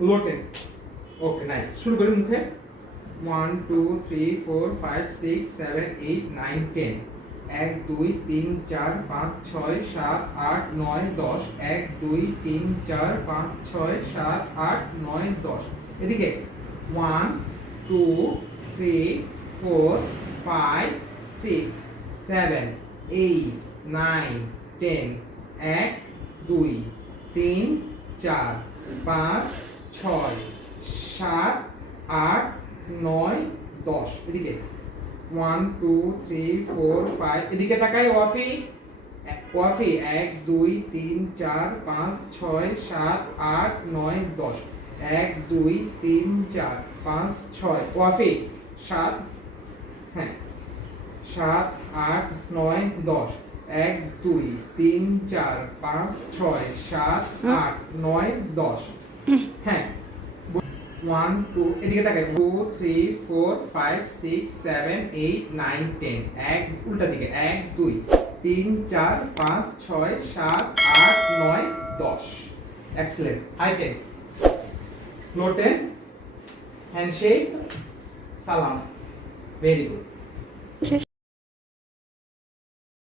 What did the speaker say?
লো ten okay nice শুরু করি মুখে। One two three four five six seven eight nine ten এক, দুই, তিন, চার, পাঁচ, ছয়, সাত, আট, নয়, দশ। এক, দুই, তিন, চার, পাঁচ, ছয়, সাত, আট, নয়, দশ। এদিকে। One two three four five six seven eight nine ten এক, দুই, তিন, চার, পাঁচ ছয় সাত আট নয় দশ। এদিকে। One two three four five এদিকে তাকাই ওয়াফি। ওয়াফি এক দুই তিন চার পাঁচ ছয় সাত আট নয় দশ। এক দুই তিন চার পাঁচ ছয়। ওয়াফি সাত হ্যাঁ সাত আট নয় দশ। এক দুই তিন চার পাঁচ ছয় সাত আট নয় দশ। হ্যাঁ ওয়ান টু এদিকে তাকাই। Two three four five six seven eight nine ten এক, উল্টা দিকে। এক, দুই। তিন, চার, পাঁচ, ছয়, সাত, আট, নয়, দশ। Excellent high ten no handshake সালাম ভেরি গুড